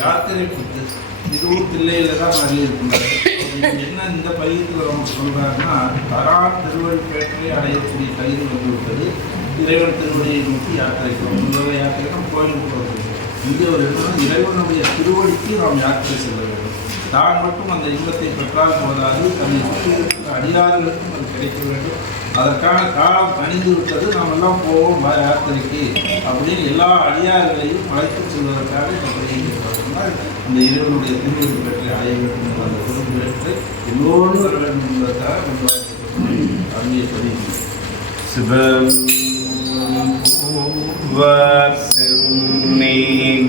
யாத்திரை பற்றி இதுவும் தில்லையில தான் நிறைய இருக்கிறாரு. என்ன இந்த பதியத்தில் நமக்கு சொல்றாருன்னா, தரான் திருவள்ளுப்பேட்டை அடையக்கூடிய தகுதி வந்துவிட்டது. இறைவன் திருவடியை நோக்கி யாத்திரை போகிறோம். யாத்திரை கோயிலுக்கு போகிறது. இங்கே ஒரு இடத்துல இறைவனுடைய திருவடிக்கு நாம் யாத்திரை செல்ல வேண்டும். தான் மட்டும் அந்த இன்பத்தை பெற்றால் போதாது, தன்னை சுற்றி இருக்கிற அடியார்களுக்கும் அது கிடைக்க வேண்டும். அதற்கான காலம் கணிந்து விட்டது. நாம் எல்லாம் போவோம் யாத்திரைக்கு அப்படின்னு எல்லா அடியார்களையும் அழைத்து செல்வதற்காக இந்த பதியை சொன்னால், அந்த இறைவனுடைய திருவடி பெற்றை அடைய வேண்டும் என்ற அந்த பொருள் பெற்று எல்லோரும் வர வேண்டும் என்பதற்காக கொண்டு அருமையை பதிவு. சிவம்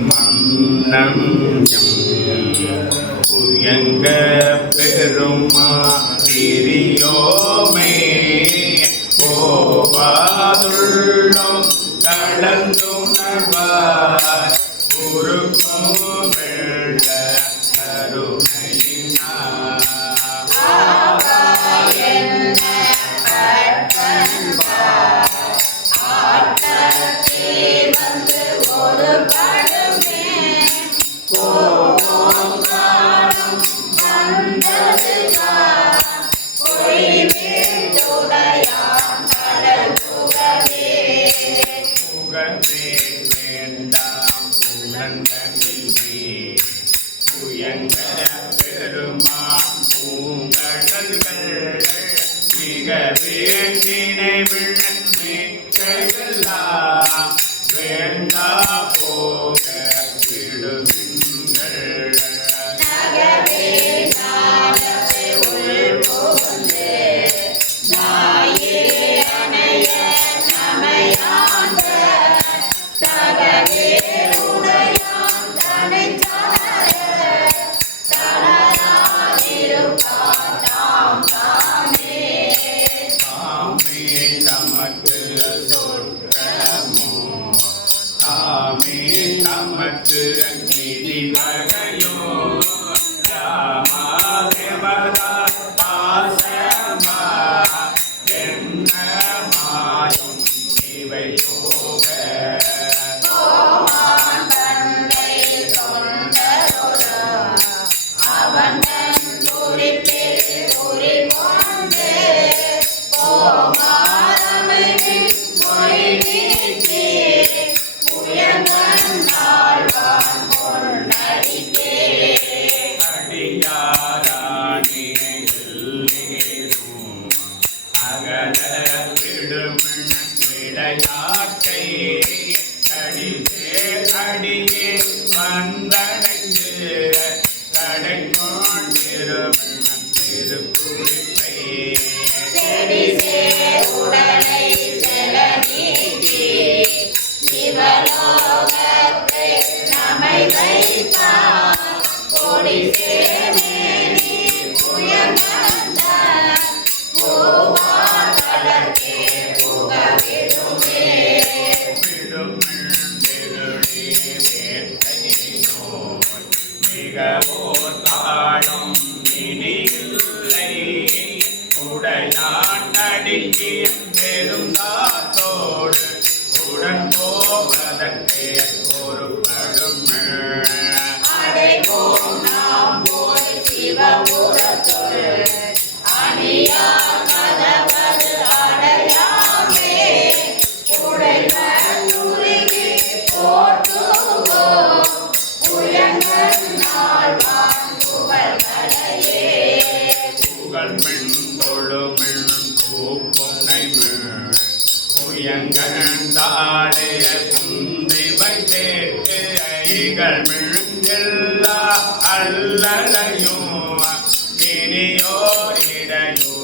மன்னம் உயங்க பெருமா திரியோமே போவாதுள்ளம் கலந்துணர்வார் உருக்கும் வெள்ள கருணையினார் வேண்டா போக விடுங்கள் உடன் போவதற்கே ஒரு படும் தாடைய குந்தி வைத்தேட்டு ஐகள் மிழுங்கெல்லா அல்லலையும் இனியோர் இடையோ